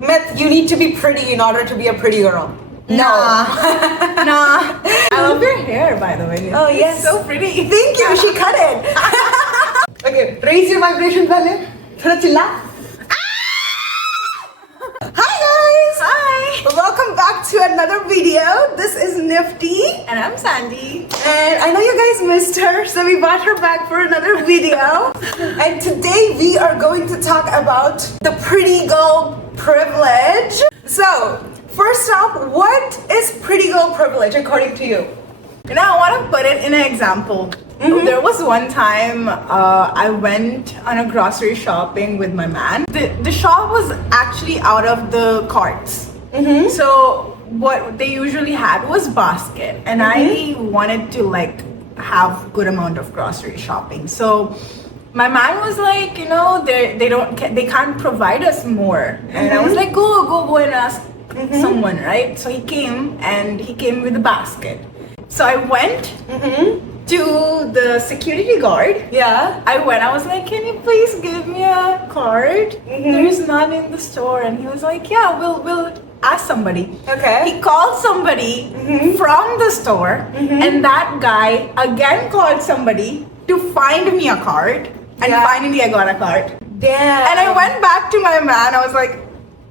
Myth, you need to be pretty in order to be a pretty girl. No. Nah. I love your hair, by the way. Oh, yes. It's so pretty. Thank you. She cut it. Okay, raise your vibration पहले. थोड़ा चिल्ला. Hi guys. Hi. Welcome back to another video. This is Nifty. And I'm Sandy. And I know you guys missed her, so we brought her back for another video. And today we are going to talk about the pretty girl privilege. So, first off, what is pretty girl privilege according to you? You know, I want to put it in an example. There was one time I went on a grocery shopping with my man. The shop was actually out of the carts. So what they usually had was basket, and I wanted to like have good amount of grocery shopping. So my man was like, you know, they can't provide us more, and I was like, go and ask someone, right? So he came with a basket. So I went to the security guard. Yeah. I was like, can you please give me a card? There's none in the store. And he was like, yeah, we'll ask somebody. Okay. He called somebody from the store, and that guy again called somebody to find me a card. And finally I got a card. Damn. And I went back to my man. I was like,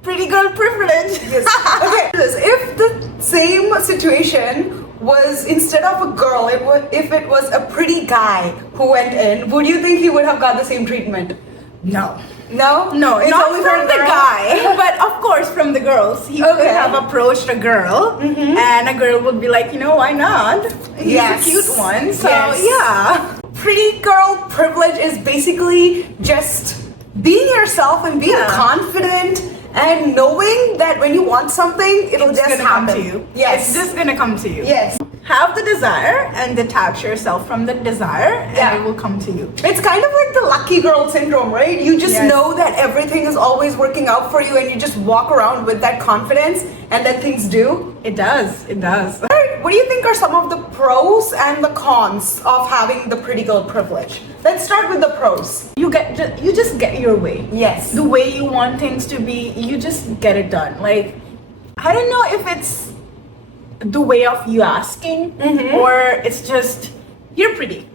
pretty girl privilege. Yes. Okay. If the same situation was, instead of a girl, if it was a pretty guy who went in, would you think he would have got the same treatment? No. No? No, It's not only from for the girl? guy, but of course from the girls. He could have approached a girl, and a girl would be like, you know, why not? He's Yes. a cute one. So Yes. yeah. Pretty girl privilege is basically just being yourself and being confident and knowing that when you want something, it'll It's just gonna happen. come to you. Yes. It's just gonna come to you. Yes. Have the desire and detach yourself from the desire, and it will come to you. It's kind of like the lucky girl syndrome, right? You just Yes. know that everything is always working out for you and you just walk around with that confidence and then things do. It does. It does. Alright, what do you think are some of the pros and the cons of having the pretty girl privilege? Let's start with the pros. You just get your way. Yes. The way you want things to be, you just get it done. Like, I don't know if it's the way of you asking or it's just you're pretty,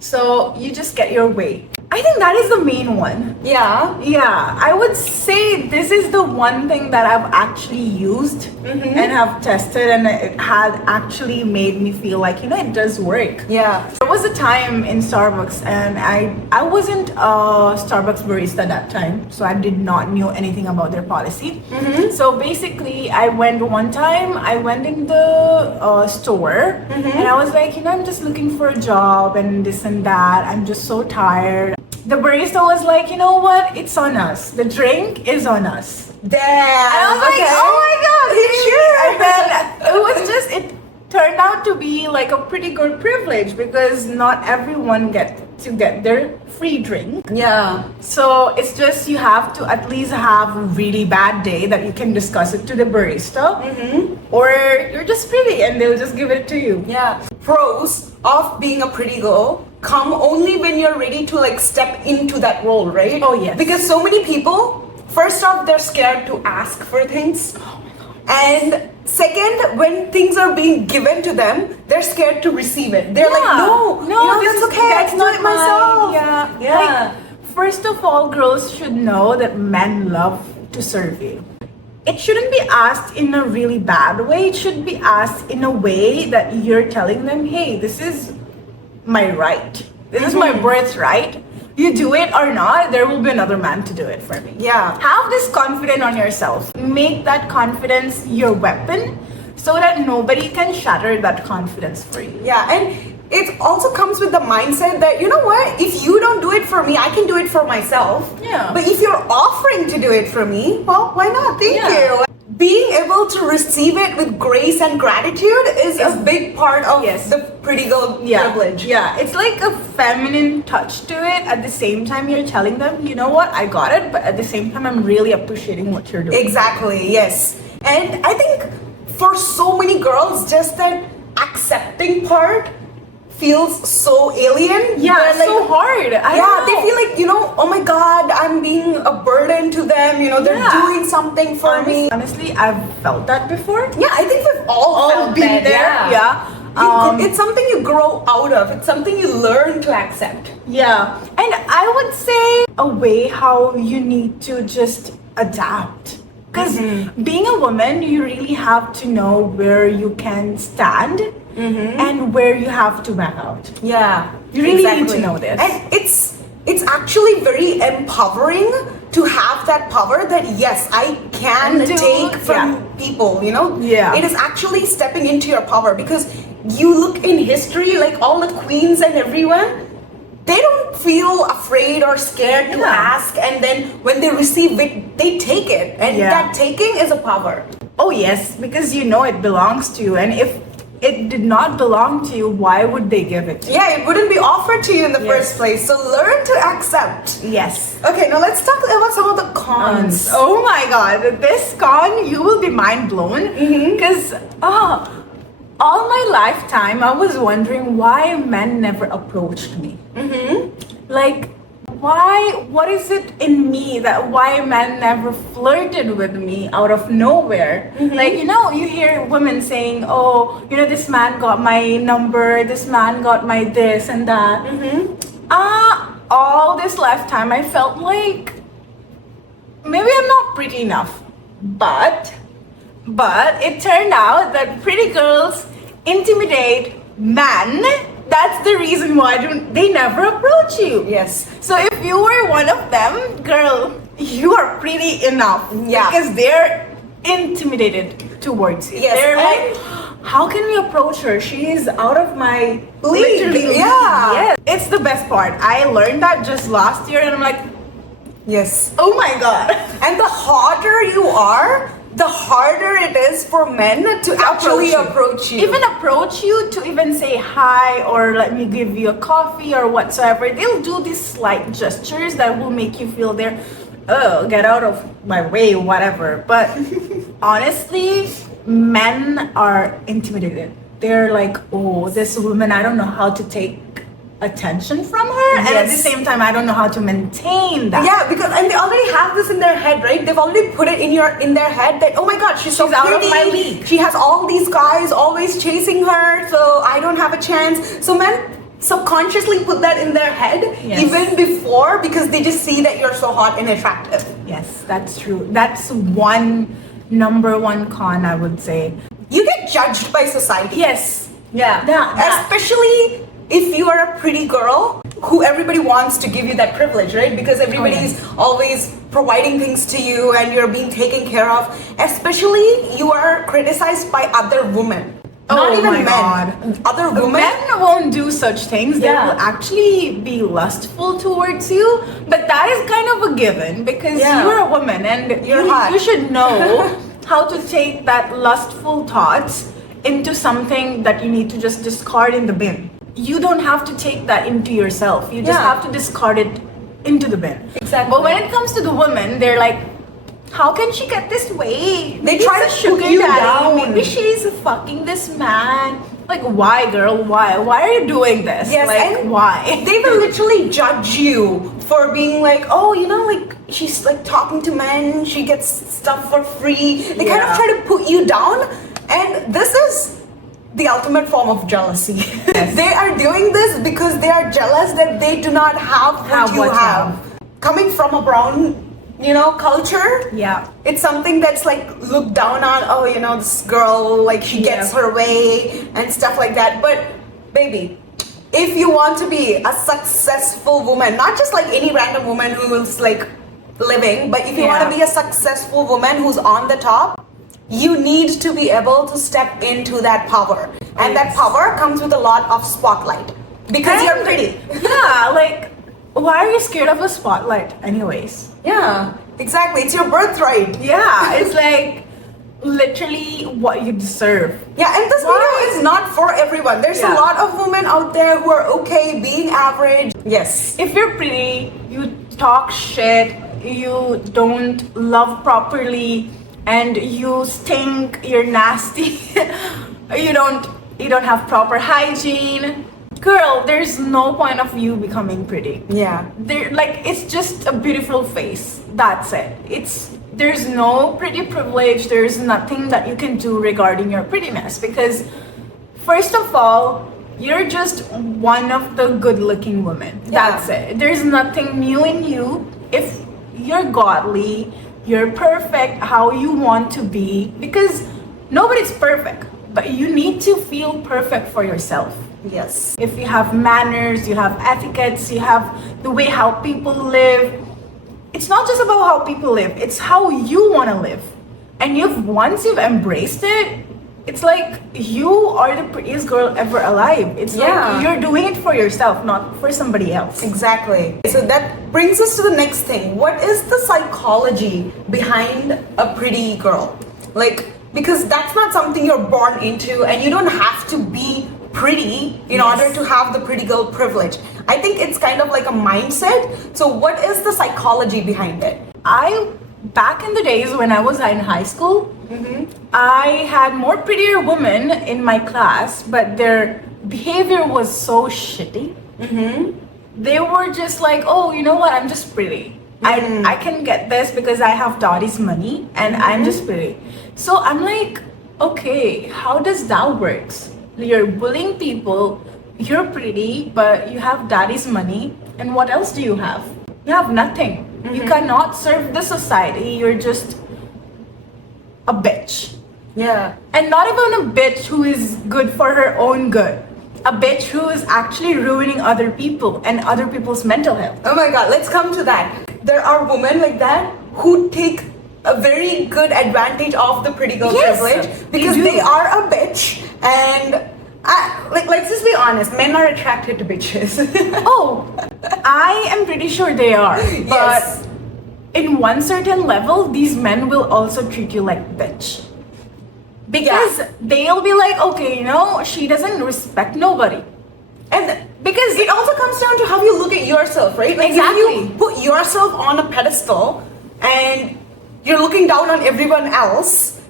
so you just get your way. I think that is the main one. Yeah. I would say this is the one thing that I've actually used and have tested, and it had actually made me feel like, you know, it does work. Yeah. There was a time in Starbucks, and I wasn't a Starbucks barista that time, so I did not know anything about their policy. So basically, I went in the store, and I was like, you know, I'm just looking for a job and this and that. I'm just so tired. The barista was like, you know what? It's on us. The drink is on us. Damn. And I was like, oh my god, sure. And then it turned out to be like a pretty good privilege because not everyone get to get their free drink. Yeah. So it's just you have to at least have a really bad day that you can discuss it to the barista, or you're just pretty and they'll just give it to you. Yeah. Pros of being a pretty girl come only when you're ready to like step into that role, right? Oh, yes. Because so many people, first off, they're scared to ask for things. Oh my god. And second, when things are being given to them, they're scared to receive it. They're like, no, you know, that's okay. That's I can not do it myself. mine. Yeah. Like, first of all, girls should know that men love to serve you. It shouldn't be asked in a really bad way. It should be asked in a way that you're telling them, hey, this is my right. This is my birthright. You do it or not, there will be another man to do it for me. Yeah. Have this confidence on yourself. Make that confidence your weapon so that nobody can shatter that confidence for you. Yeah, and it also comes with the mindset that, you know what, if you don't do it for me, I can do it for myself. Yeah. But if you're offering to do it for me, well, why not? Thank you. Being able to receive it with grace and gratitude is a big part of the pretty girl privilege. Yeah, it's like a feminine touch to it. At the same time, you're telling them, you know what, I got it, but at the same time, I'm really appreciating what you're doing. Exactly, yes. And I think for so many girls, just that accepting part feels so alien. Yeah, They're it's so hard. I yeah, don't they know. feel like, oh my god, I'm being a burden to them. They're Yeah. doing something for me. Honestly, I've felt that before. Yeah, I think we've all felt been that, there. Yeah. Yeah. It's something you grow out of. It's something you learn to accept. Yeah. And I would say a way how you need to just adapt. Because being a woman, you really have to know where you can stand and where you have to back out. Yeah, You really need to know this. And it's actually very empowering to have that power that yes, I can take from people, Yeah. It is actually stepping into your power, because you look in history, like all the queens and everyone, they don't feel afraid or scared to ask, and then when they receive it, they take it, and that taking is a power. Oh yes, because it belongs to you, and if it did not belong to you, why would they give it to you? Yeah, it wouldn't be offered to you in the first place. So learn to accept. Yes. Okay, now let's talk about some of the cons. Oh my god, this con, you will be mind blown. Because all my lifetime, I was wondering why men never approached me. Like, why? What is it in me that why men never flirted with me out of nowhere? Like, you hear women saying, oh, this man got my number, this man got my this and that. All this lifetime, I felt like maybe I'm not pretty enough. But it turned out that pretty girls intimidate men. That's the reason why they never approach you. Yes. So if you were one of them, girl, you are pretty enough. Yeah. Because they're intimidated towards you. Yes, They're and- like, how can we approach her? She is out of my League, literally yeah. Yes. It's the best part. I learned that just last year and I'm like, Yes. oh my god. And the hotter you are, the harder it is for men to actually approach you. Even approach you to even say hi or let me give you a coffee or whatsoever. They'll do these slight gestures that will make you feel get out of my way, whatever. But honestly, men are intimidated. They're like, oh, this woman, I don't know how to take attention from her, and at the Yes. same time I don't know how to maintain that. Yeah, because and they already have this in their head, right? They've already put it in their head that, oh my god, she's so out of pretty. my league. She has all these guys always chasing her, so I don't have a chance. So men subconsciously put that in their head even before, because they just see that you're so hot and attractive. Yes, that's true. That's number one con, I would say. You get judged by society. Yes. Yeah. That. Especially if you are a pretty girl who everybody wants to give you that privilege, right? Because everybody is always providing things to you and you're being taken care of. Especially you are criticized by other women. Not even my men. God. Other women. Men won't do such things. They will actually be lustful towards you. But that is kind of a given because you're a woman and You're hot. you should know how to take that lustful thoughts into something that you need to just discard in the bin. You don't have to take that into yourself. You just have to discard it into the bin. Exactly. But when it comes to the woman, they're like, how can she get this way? They try to sugar put you daddy. down. Maybe she's fucking this man. Like, why, girl? Why? Why are you doing this? Yes, like, and why? They will literally judge you for being like, oh, like she's like talking to men, she gets stuff for free. They kind of try to put you down, and this is the ultimate form of jealousy. They are doing this because they are jealous that they do not have what you have. Coming from a brown, culture. Yeah. It's something that's like looked down on. Oh, this girl, like she gets her way and stuff like that. But baby, if you want to be a successful woman, not just like any random woman who is like living, but if you want to be a successful woman who's on the top, you need to be able to step into that power. And that power comes with a lot of spotlight because you're pretty. Yeah, like, why are you scared of a spotlight anyways? Yeah, exactly. It's your birthright. Yeah, it's like literally what you deserve. Yeah, and this video is not for everyone. There's a lot of women out there who are okay being average. Yes. If you're pretty, you talk shit, you don't love properly, and you stink, you're nasty, you don't have proper hygiene, girl, there's no point of you becoming pretty. Yeah. It's just a beautiful face. That's it. There's no pretty privilege. There's nothing that you can do regarding your prettiness, because first of all, you're just one of the good-looking women. Yeah. That's it. There's nothing new in you. If you're godly, you're perfect how you want to be, because nobody's perfect, but you need to feel perfect for yourself. Yes. If you have manners, you have etiquettes, you have the way how people live. It's not just about how people live, it's how you want to live. And once you've embraced it, it's like you are the prettiest girl ever alive. It's like you're doing it for yourself, not for somebody else. Exactly. So that brings us to the next thing. What is the psychology behind a pretty girl? Like, because that's not something you're born into, and you don't have to be pretty in order to have the pretty girl privilege. I think it's kind of like a mindset. So what is the psychology behind it? Back in the days when I was in high school, I had more prettier women in my class, but their behavior was so shitty. They were just like, oh, you know what, I'm just pretty. I can get this because I have daddy's money and I'm just pretty. So I'm like, okay, how does that work? You're bullying people, you're pretty, but you have daddy's money, and what else do you have? You have nothing. You cannot serve the society. You're just a bitch. Yeah. And not even a bitch who is good for her own good. A bitch who is actually ruining other people and other people's mental health. Oh my god, let's come to that. There are women like that who take a very good advantage of the pretty girl privilege because they are a bitch, and let's just be honest, men are attracted to bitches. Oh, I am pretty sure they are. But in one certain level, these men will also treat you like bitch. Because they'll be like, okay, you know, she doesn't respect nobody. And because it also comes down to how you look at yourself, right? Like Exactly. if you put yourself on a pedestal and you're looking down on everyone else,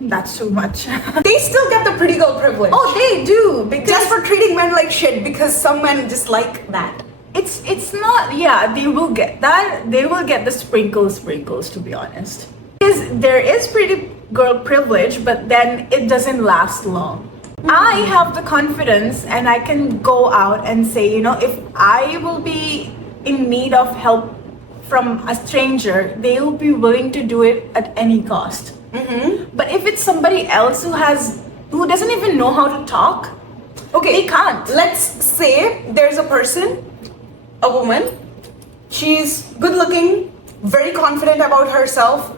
that's too much. they still get the pretty girl privilege. Oh, they do. Because Just for treating men like shit, because some men just like that. it's not, they will get that. They will get the sprinkles, to be honest. Because there is pretty girl privilege, but then it doesn't last long. I have the confidence and I can go out and say, you know, if I will be in need of help from a stranger, they will be willing to do it at any cost. But if it's somebody else who doesn't even know how to talk, they can't. Let's say there's a person, a woman, she's good looking, very confident about herself,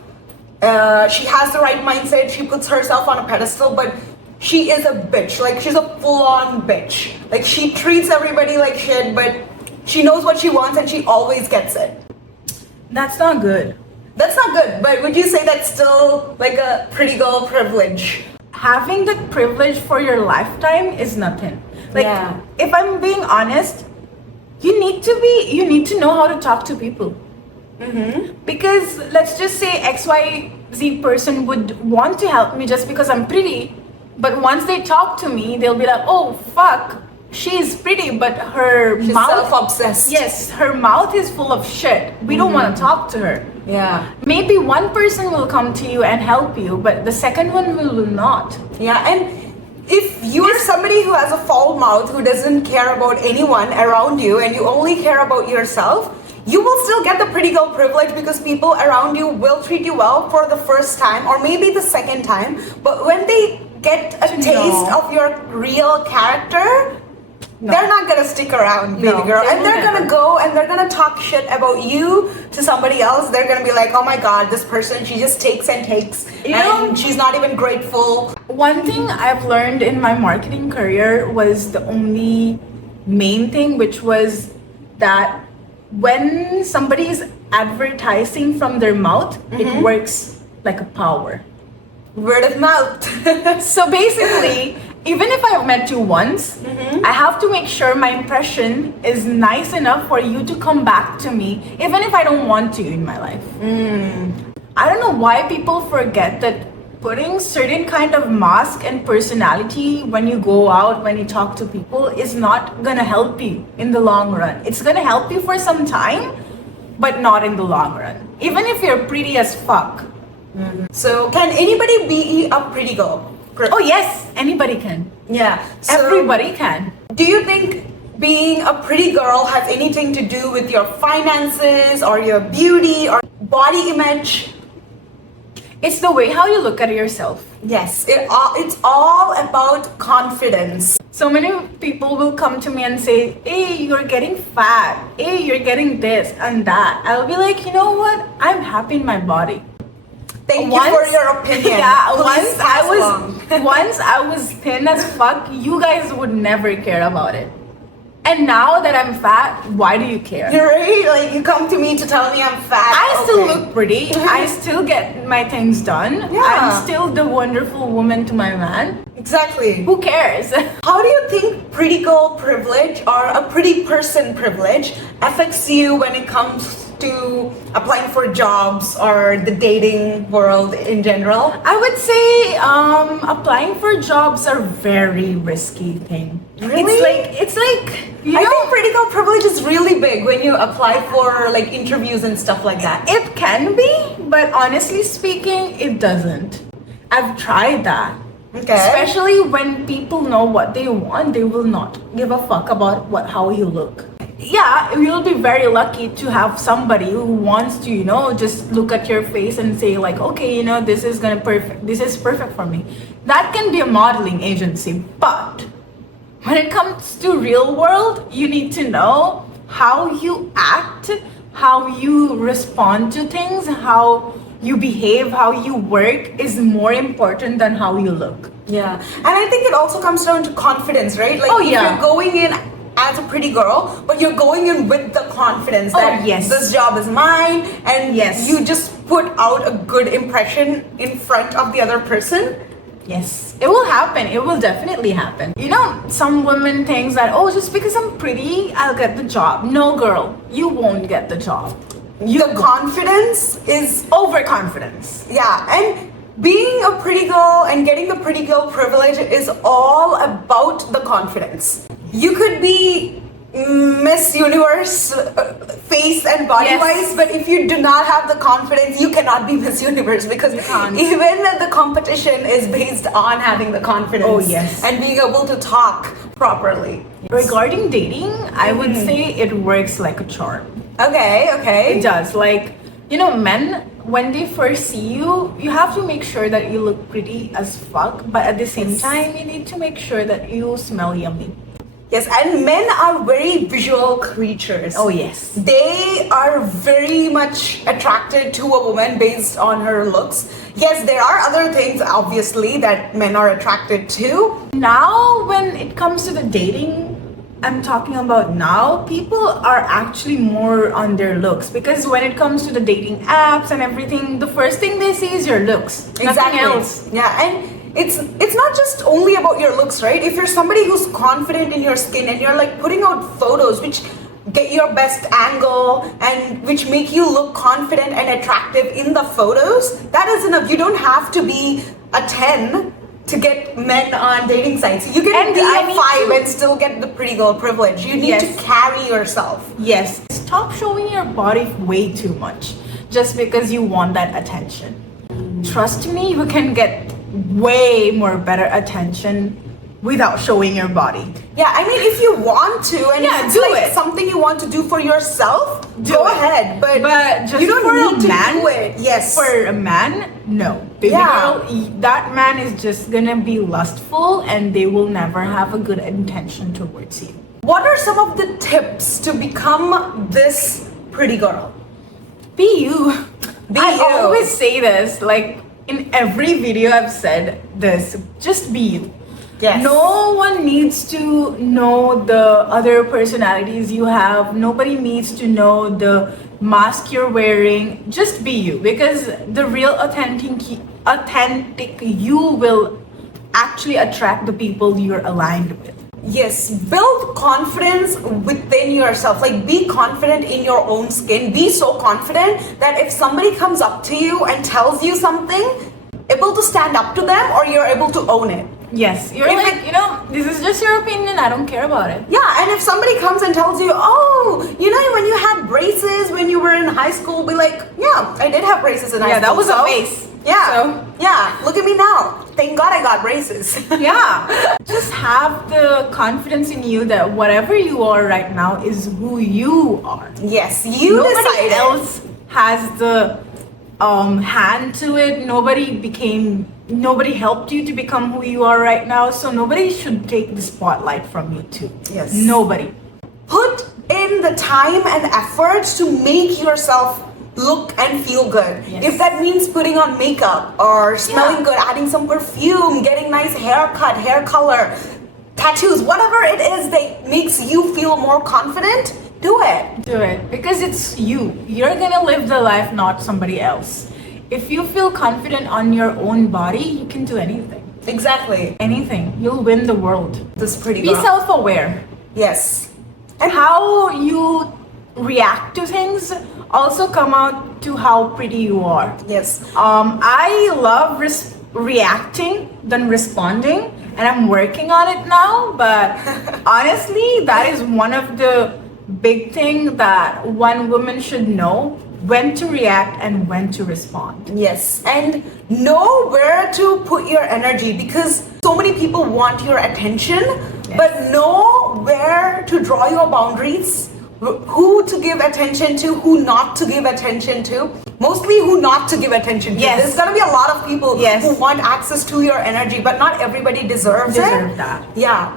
she has the right mindset, she puts herself on a pedestal, but she is a bitch. Like, she's a full-on bitch. Like, she treats everybody like shit, but she knows what she wants and she always gets it. That's not good. That's not good, but would you say that's still like a pretty girl privilege? Having the privilege for your lifetime is nothing. Like, if I'm being honest, you need to know how to talk to people. Because let's just say XYZ person would want to help me just because I'm pretty, but once they talk to me, they'll be like, oh fuck, she's pretty, but she's mouth, self-obsessed. Yes, her mouth is full of shit. We don't want to talk to her. Yeah. Maybe one person will come to you and help you, but the second one will not. Yeah, and if you're somebody who has a foul mouth, who doesn't care about anyone around you, and you only care about yourself, you will still get the pretty girl privilege because people around you will treat you well for the first time or maybe the second time. But when they get a taste of your real character, they're not gonna stick around, baby girl. And they're gonna go and they're gonna talk shit about you to somebody else. They're gonna be like, oh my god, this person, she just takes and takes, and she's not even grateful. One thing I've learned in my marketing career was the only main thing, which was that when somebody is advertising from their mouth, it works like a power. Word of mouth. So basically, even if I've met you once, I have to make sure my impression is nice enough for you to come back to me, even if I don't want to in my life. I don't know why people forget that putting certain kind of mask and personality when you go out, when you talk to people, is not gonna help you in the long run. It's gonna help you for some time, but not in the long run. Even if you're pretty as fuck. So can anybody be a pretty girl? Oh yes, anybody can. Yeah. So Everybody can. do you think being a pretty girl has anything to do with your finances or your beauty or body image? It's the way how you look at yourself. Yes, it's all about confidence. So many people will come to me and say, hey, you're getting fat. Hey, you're getting this and that. I'll be like, you know what? I'm happy in my body. Thank you for your opinion. Yeah, Please pass along. once I was thin as fuck, you guys would never care about it. And now that I'm fat, why do you care? You're right, like you come to me to tell me I'm fat. I still Okay. look pretty. I still get my things done. Yeah. I'm still the wonderful woman to my man. Exactly. Who cares? How do you think pretty girl privilege or a pretty person privilege affects you when it comes to applying for jobs or the dating world in general? I would say applying for jobs are very risky thing. Really? It's like you I know, think pretty girl privilege is really big when you apply for like interviews and stuff like that. it can be, but honestly speaking, it doesn't. I've tried that. Okay. Especially when people know what they want, they will not give a fuck about how you look. Yeah, you'll be very lucky to have somebody who wants to, just look at your face and say like, okay, this is perfect for me. That can be a modeling agency, but when it comes to real world, you need to know how you act, how you respond to things, how you behave, how you work is more important than how you look. Yeah. And I think it also comes down to confidence, right? Like if yeah. you're going in as a pretty girl, but you're going in with the confidence that yes. this job is mine, and Yes. you just put out a good impression in front of the other person. Yes, it will happen. It will definitely happen. Some women think that, oh, just because I'm pretty, I'll get the job. No, girl, you won't get the job. The confidence is Overconfidence. Yeah, and being a pretty girl and getting the pretty girl privilege is all about the confidence. You could be Miss Universe face and body wise, but if you do not have the confidence, you cannot be Miss Universe, because even the competition is based on having the confidence. Oh, yes. And being able to talk properly. Regarding dating, I would say it works like a charm. Okay. It does. Like, men, when they first see you, you have to make sure that you look pretty as fuck, but at the same time, you need to make sure that you smell yummy. Yes, and men are very visual creatures. Oh, yes. They are very much attracted to a woman based on her looks. Yes, there are other things, obviously, that men are attracted to. Now, when it comes to the dating, I'm talking about now, people are actually more on their looks, because when it comes to the dating apps and everything, the first thing they see is your looks. Nothing else. Yeah, and it's not just only about your looks, right? If you're somebody who's confident in your skin and you're like putting out photos which get your best angle and which make you look confident and attractive in the photos, that is enough. You don't have to be a 10 to get men on dating sites. You can be a 5 and still get the pretty girl privilege. You need to carry yourself. Yes. Stop showing your body way too much just because you want that attention. Trust me, you can get way more better attention without showing your body. Yeah, I mean, if you want to, and if it's do like it. something you want to do for yourself, go ahead. But just you don't for need a to man, do it. Yes. For a man, no. Baby girl, that man is just gonna be lustful and they will never have a good intention towards you. What are some of the tips to become this pretty girl? Be you. I you. always say this, like in every video I've said this, just be you. Yes. No one needs to know the other personalities you have. Nobody needs to know the mask you're wearing. Just be you, because the real authentic you will actually attract the people you're aligned with. Yes, build confidence within yourself. Like, be confident in your own skin. Be so confident that if somebody comes up to you and tells you something, able to stand up to them or you're able to own it. Yes, you're If like, it- you know, this is just your opinion. I don't care about it. Yeah, and if somebody comes and tells you, oh, you know, when you had braces when you were in high school, be like, yeah, I did have braces in high Yeah, school. that was a so- phase. Yeah, So- yeah, look at me now. Thank God I got braces. Yeah, just have the confidence in you that whatever you are right now is who you are. Yes, you Nobody decided. else has the hand to it. Nobody helped you to become who you are right now, so nobody should take the spotlight from you too. Yes. Nobody. Put in the time and effort to make yourself look and feel good. Yes. If that means putting on makeup or smelling good, adding some perfume, getting nice haircut, hair color, tattoos, whatever it is that makes you feel more confident, do it. Do it because it's you. You're gonna live the life, not somebody else. If you feel confident on your own body, you can do anything. Exactly. Anything. You'll win the world. This pretty Be girl. self-aware. Yes. And how you react to things also come out to how pretty you are. Yes. I love reacting than responding, and I'm working on it now. But honestly, that is one of the big thing that one woman should know: when to react and when to respond. Yes, and know where to put your energy because so many people want your attention, but know where to draw your boundaries, who to give attention to, who not to give attention to. Mostly who not to give attention to. Yes. There's gonna be a lot of people who want access to your energy, but not everybody deserves it. That. Yeah.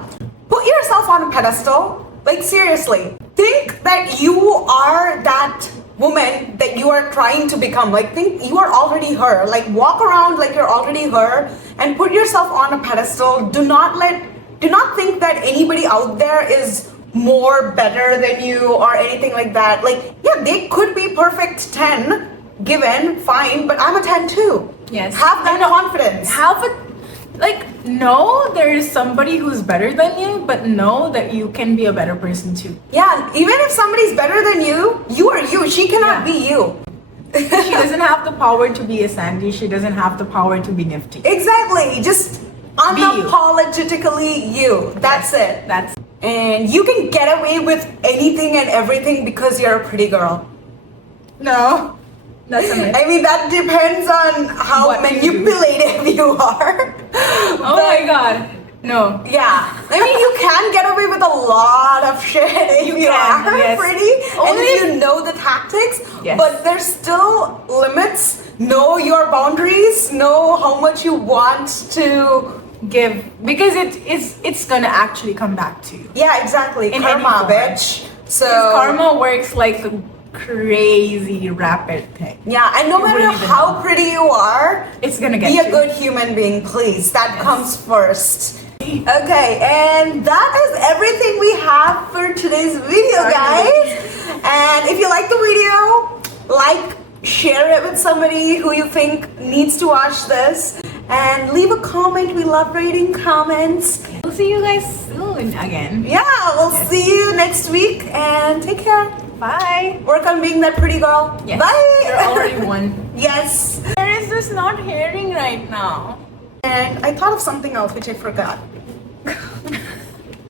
Put yourself on a pedestal. Like seriously, think that you are that woman that you are trying to become. Like think you are already her. Like walk around like you're already her and put yourself on a pedestal. Do not think that anybody out there is more better than you or anything like that. Like yeah, they could be perfect 10 given, fine, but I'm a 10 too. Yes. Have that confidence. Have it. Like, know there is somebody who's better than you, but know that you can be a better person too. Yeah, even if somebody's better than you, you are you. She cannot be you. She doesn't have the power to be a Sandy. She doesn't have the power to be Nifty. Exactly. Just unapologetically you. That's it. That's And you can get away with anything and everything because you're a pretty girl. no. That's a myth. I mean, that depends on how What you do. manipulative you are. Oh my god. No. Yeah. I mean, you can get away with a lot of shit if you can, are yes. pretty and Only if you know the tactics. Yes. But there's still limits. Know your boundaries. Know how much you want to Give because it's gonna actually come back to you. Yeah, exactly. In Karma, any form. bitch. So Because karma works like a crazy rapid thing. yeah, and no You matter wouldn't even how know. pretty you are, It's gonna get be you. a good human being, please. That comes first. Okay, and that is everything we have for today's video, guys. And if you like the video, share it with somebody who you think needs to watch this, and leave a comment. We love reading comments. We'll see you guys soon again. Yeah, we'll see you next week, and take care. Bye. Work on being that pretty girl. Yes. Bye. You're already one. Yes. There is this not hearing right now. And I thought of something else which I forgot.